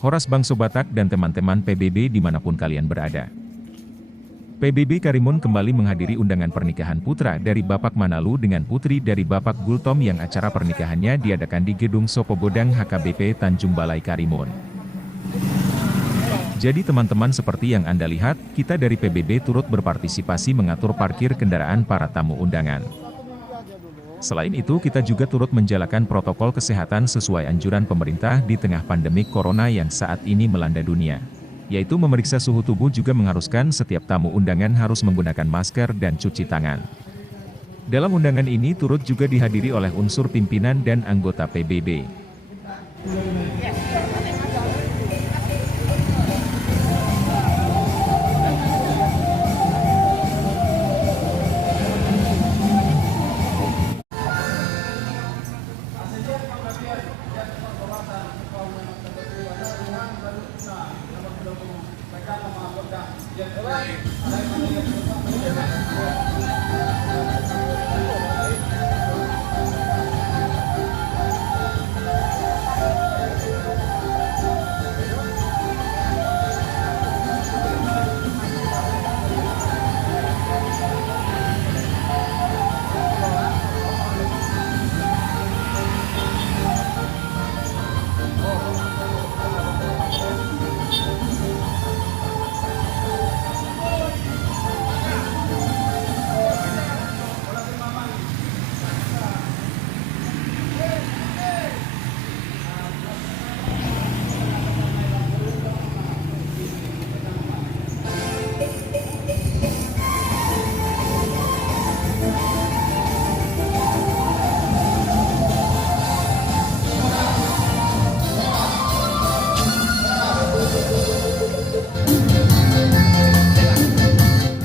Horas Bangso Batak dan teman-teman PBB dimanapun kalian berada. PBB Karimun kembali menghadiri undangan pernikahan putra dari Bapak Manalu dengan putri dari Bapak Gultom yang acara pernikahannya diadakan di Gedung Sopogodang HKBP Tanjung Balai Karimun. Jadi teman-teman seperti yang Anda lihat, kita dari PBB turut berpartisipasi mengatur parkir kendaraan para tamu undangan. Selain itu kita juga turut menjalankan protokol kesehatan sesuai anjuran pemerintah di tengah pandemi corona yang saat ini melanda dunia. Yaitu memeriksa suhu tubuh juga mengharuskan setiap tamu undangan harus menggunakan masker dan cuci tangan. Dalam undangan ini turut juga dihadiri oleh unsur pimpinan dan anggota PBB.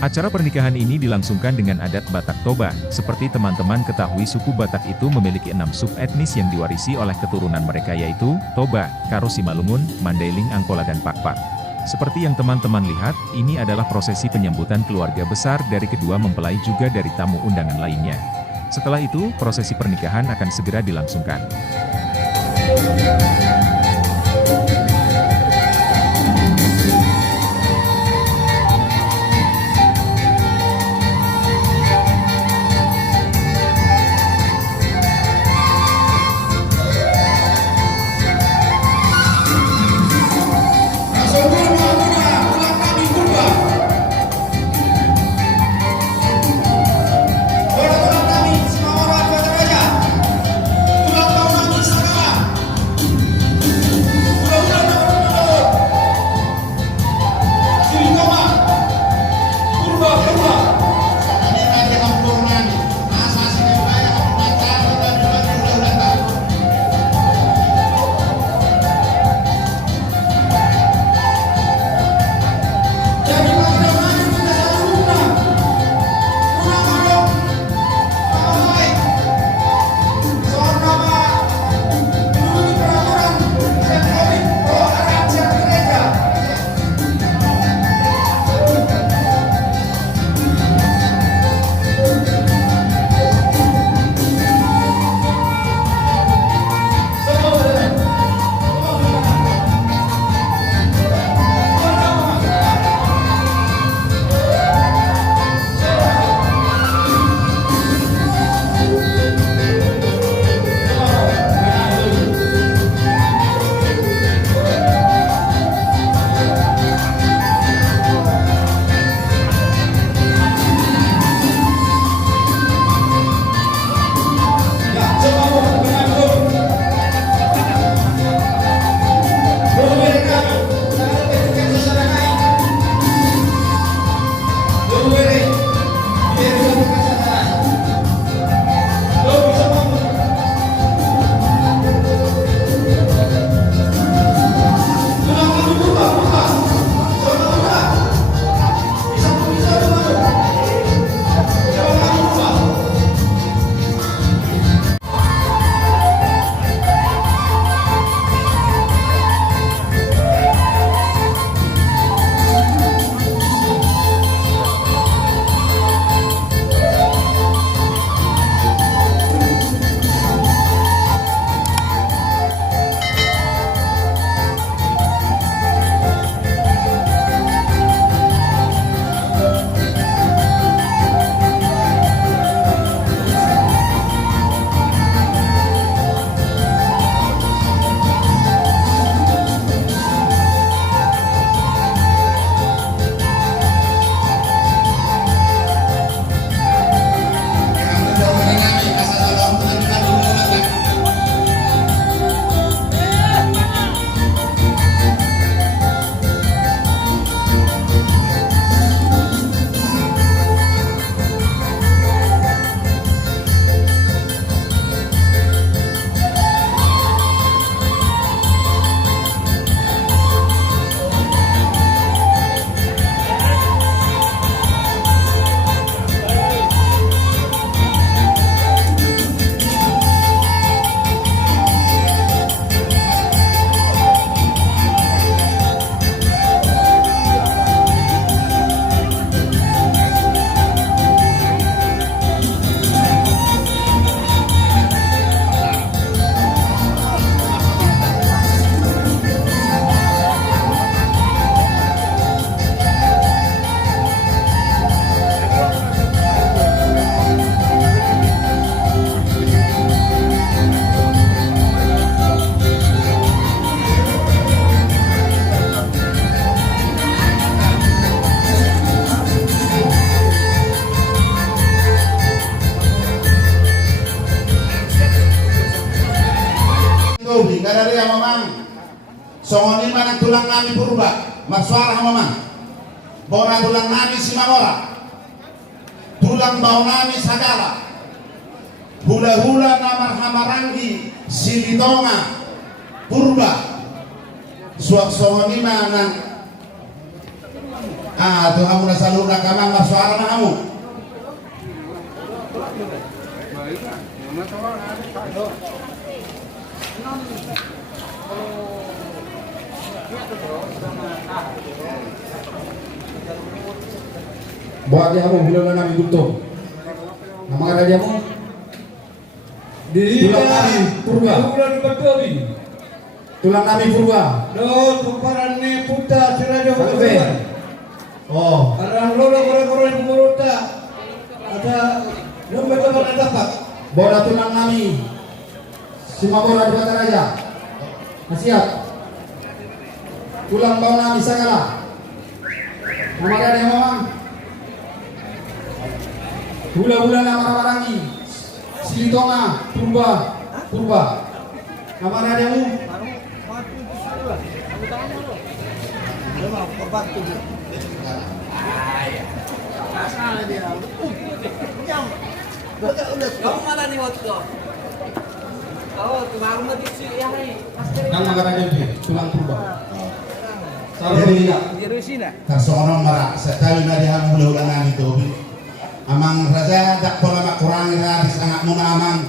Acara pernikahan ini dilangsungkan dengan adat Batak Toba. Seperti teman-teman ketahui, suku Batak itu memiliki 6 subetnis yang diwarisi oleh keturunan mereka, yaitu Toba, Karo Simalungun, Mandailing, Angkola dan Pakpak. Seperti yang teman-teman lihat, ini adalah prosesi penyambutan keluarga besar dari kedua mempelai juga dari tamu undangan lainnya. Setelah itu, prosesi pernikahan akan segera dilangsungkan. Tinggal dari yang mamang. Songoni mana tulang nami purba. Maswarah mamang. Bona tulang nami simamora. Tulang bau nami sagala. Hula-hula namar hamarangi silitonga purba. Suak songoni mana. Tuh kamu nasa luna kamang maswarah na kamu. Bawa dia mo bilang na namin gusto. Ang mga radya mo? Tulang namin purba. Tulang namin purba. Doon, kumparan ni puta, sila dyan Ano ba? Oh. Arang lolo kore-kore yung muruta. Ada, yung beto pa natapak. Bawa na tulang namin. Si Mabora di Bata Raja. Nasihat. Tulang bawa namin sagala. Ang mga radya mo mang. Hula-hula na marawarangi. Silitonga purba. Purba. Ang mga radya mo? Kamu mana nih waktu itu? Oh, kemarin mah di sini ya nih. Ang mga radya mo? Tulang purba. Jadi Di Rusina. kasono marak sekali dari ham hula-hulangan itu. Amang raja tak pola mak kurang dari sangat muna amang.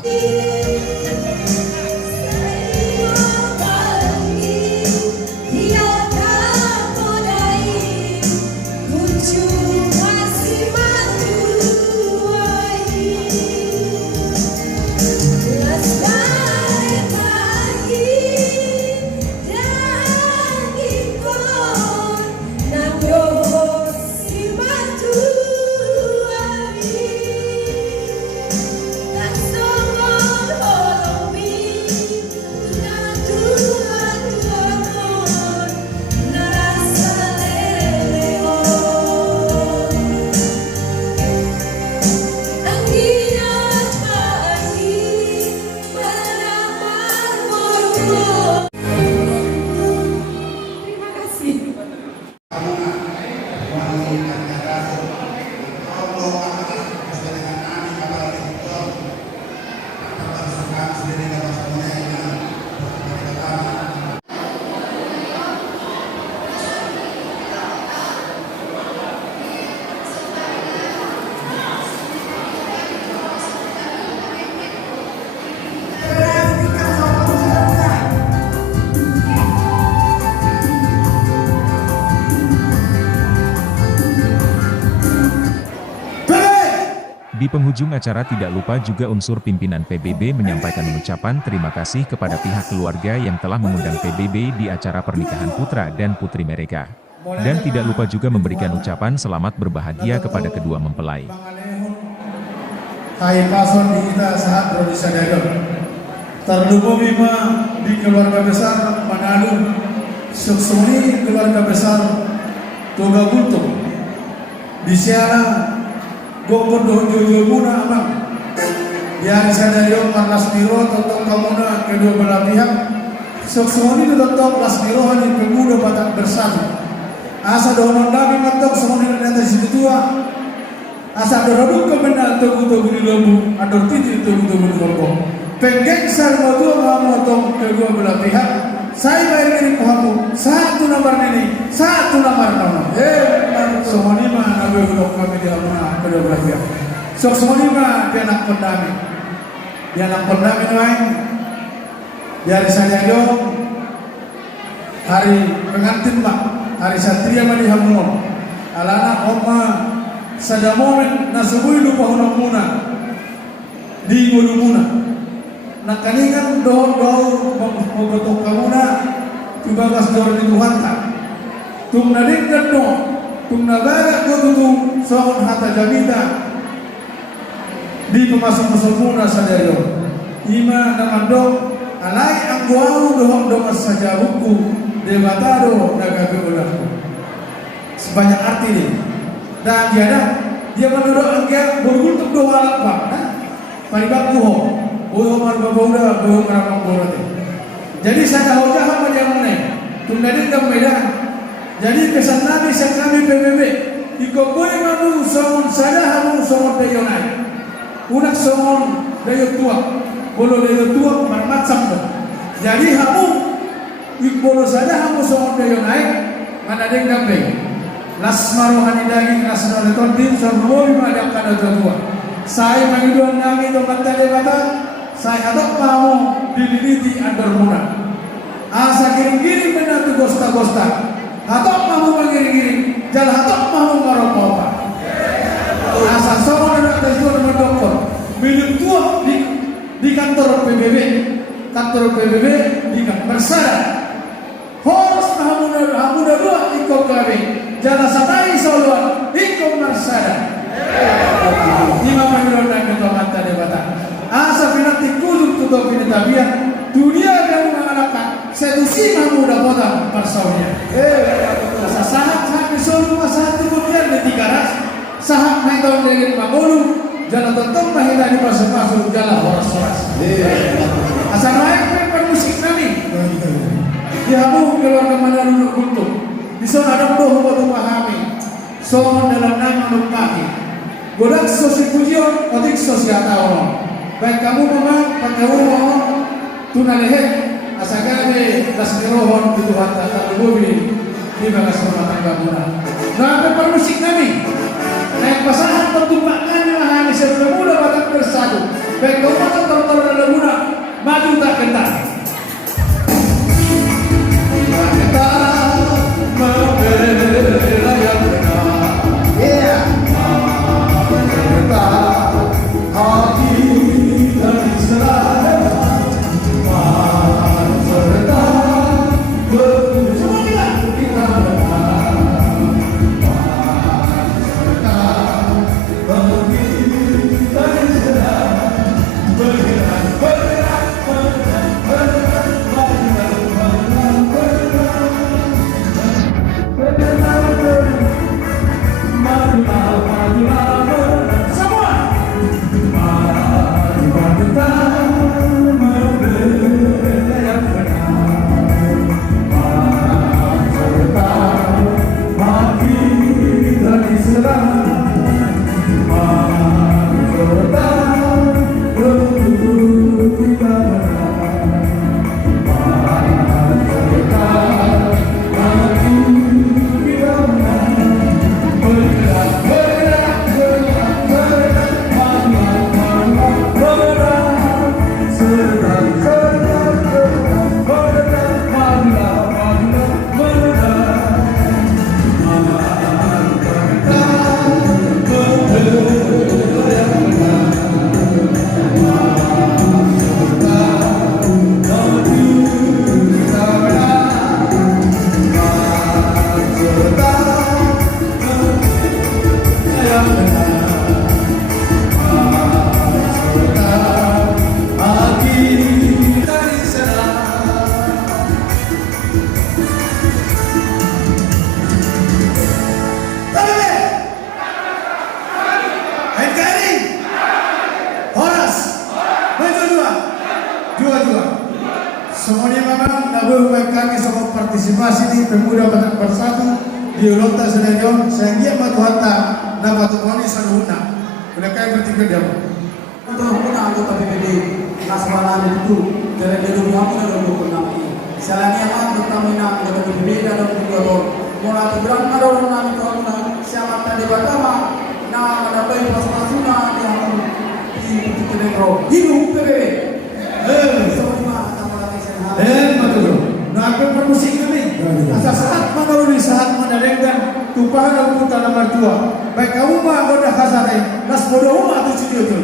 Di penghujung acara tidak lupa juga unsur pimpinan PBB menyampaikan ucapan terima kasih kepada pihak keluarga yang telah mengundang PBB di acara pernikahan putra dan putri mereka. Dan tidak lupa juga memberikan ucapan selamat berbahagia kepada kedua mempelai. Hai pason di kita saat produksi dagang. Terlupa bima di keluarga besar Manado. Suksuni keluarga besar Toga Buntung. Di sana Gopon Jojo Muna Amang. Di hari sanayo Marlas Biro tentang kamuna kedua belah pihak. Suksuni tetap Las Biro hani pemuda Batak bersama. Asa doang kami matok semuanya nanti situ tua. Asa doroduk kebenar tugu-tugu di lembu, ador titi tugu-tugu di lembu. Penggeng sarwa dua mamotong kedua belah pihak. Saya bayar ini pahamu satu nomor ini, satu nomor nama. Semua ni mah nabi ulok kami di mana kedua belah pihak. Semua ni mah dia nak pendami, lain. Dari saya hari pengantin mak, hari satria mah di hamun. Alana oma sada momen nasubui lupa hunang muna di ngulu muna. Nak kanikan doh membentuk kamuna coba kas dor di Tuhan tak. Tung nadik dan doh, tung nabaga kututung sohon hata jamita di pemasuk muna sadayo. Ima namando alai angguau dohong domas saja buku debatado nagabe ulah. Sebanyak arti ini. Dan dia menurut angka berguntung doa apa? Paribak buho, buho marba bauda, buho marabang borate. Jadi saya hujah apa dia meneh. Tundadin kemedan. Jadi pesan Nabi yang kami PBB. Iko boleh mamu songon sada hamu songon dayonai. Unak songon dayo tua. Bolo dayo tua macam tu. Jadi hamu ikbolo sada hamu songon dayonai. Mana deng kambe. Lasmaro hani daging lasmaro tontin songon ada kada tua. Saya mengiduan kami do kata debata. Saya adok mau dililiti andor muna. Asa giring-giring benar tu gosta-gosta. Hatok mau mengiring-giring, jalan hatok mau ngaropopa. Asa sama dengan tujuan mendokter. Milik tua di kantor PBB, di kantor bersara. Horos hamu dua ikut kami. Jalan satai soluan ikut bersara. Imam Mahmud dan ketua mata debata. Asa pinati kuduk tutup pinitabian. Dunia yang mengharapkan sedusi hamu dapat persaunya. Sahat disuruh masalah kemudian di 300 sahat naik tahun dengan 50 jalan tentu mahina di masuk jalan horas-horas. Asal naik permusik kami di hamu keluarga mana duduk buntung di sana ada doh baru pahami soal dalam nama numpaki godak sosial pujian otik sosial tahu baik kamu memang kamu mau tunalehet asal kami dasmirohon di Tuhan tak berbubi di bagas rumah tangga muna. Nah, permusik kami naik pasangan pertumpakan mahani sebelum muda batang bersatu. Baik kau patah terlalu dalam muna maju tak kental. Kita membela yang benar. Yeah. Kita hati dan Israel. Semuanya memang nabuh kami semua partisipasi di pemuda Batak Bersatu di Ulota Sedayon sehingga matuhata nabatukoni sanuhuna. Udah kayak bertiga dia. Untuk menggunakan anggota PBB nasional itu dari gedung kami dalam buku kami. Selain yang bertamina anggota PBB dalam buku mulai berangkat orang nami tuan siapa tadi pertama nah ada bayi pas-pasuna yang di Tenegro hidup PBB. Betul. Nah, aku permusik kami. Asal saat mana uli saat mana dengan tumpahan aku tanah mertua. Baik kamu mah udah kasar nas bodoh mah tu studio tu.